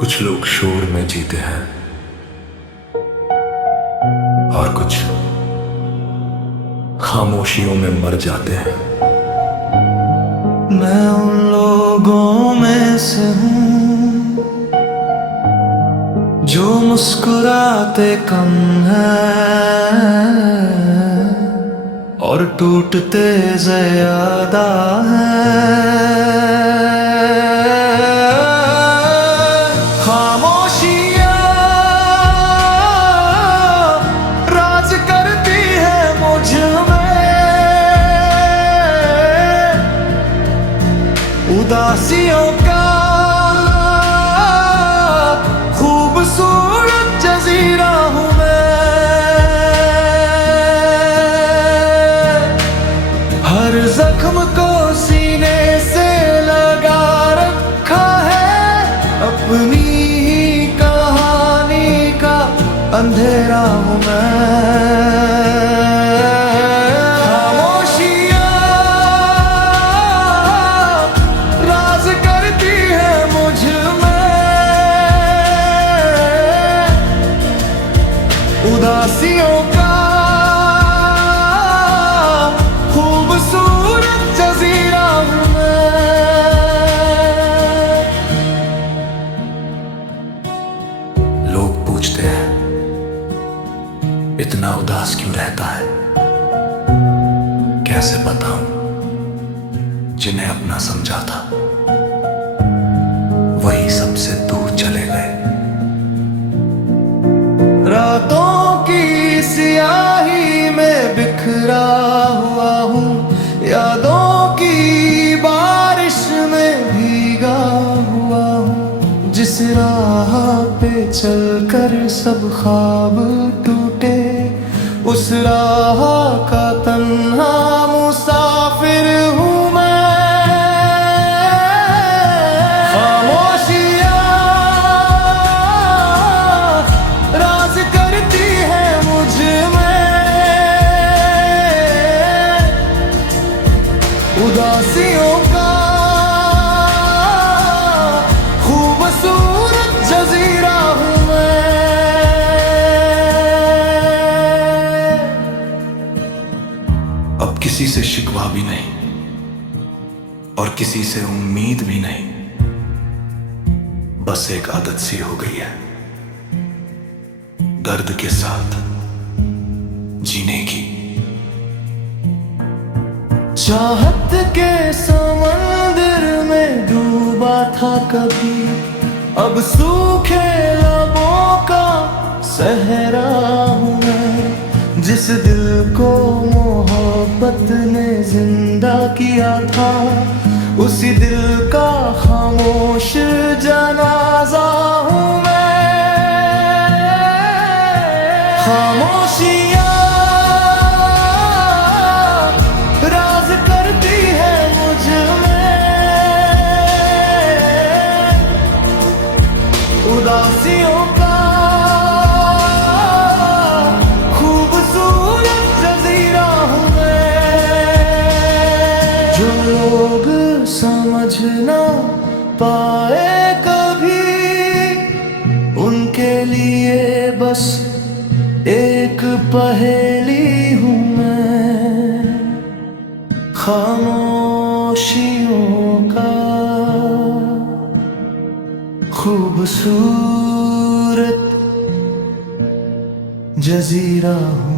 कुछ लोग शोर में जीते हैं और कुछ खामोशियों में मर जाते हैं। मैं उन लोगों में से हूँ जो मुस्कुराते कम हैं और टूटते ज्यादा हैं। खामोशियाँ राज करती है मुझ में, उदासियों का खूबसूरत जजीरा हूँ मैं। हर जख्म को सीने से लगा रखा है, अपनी ही कहानी का अंधेरा हूँ मैं। उदासियों का खूबसूरत जजीरा हूँ मैं। लोग पूछते हैं इतना उदास क्यों रहता है। कैसे बताऊं जिन्हें अपना समझा था वही सबसे दूर चले गए। रातों की सियाही में बिखरा हुआ हूँ, यादों की बारिश में भीगा हुआ हूँ। जिस राह पे चलकर सब ख्वाब टूटे, उस राह का तन्हा मुसाफिर हूँ मैं। उदासियों का खूबसूरत जजीरा हूँ मैं। अब किसी से शिकवा भी नहीं और किसी से उम्मीद भी नहीं, बस एक आदत सी हो गई है दर्द के साथ जीने की। चाहत के समंदर में डूबा था कभी, अब सूखे लबों का सहरा हूँ मैं। जिस दिल को मोहब्बत ने जिंदा किया था, उसी दिल का खामोश जनाजा हूँ मैं। खामोशियाँ उदासियों का खूबसूरत जजीरा हूँ मैं। जो लोग समझ ना पाए कभी, उनके लिए बस एक पहेली हूँ मैं। खामोशियों का खूबसूरत जजीरा हूँ।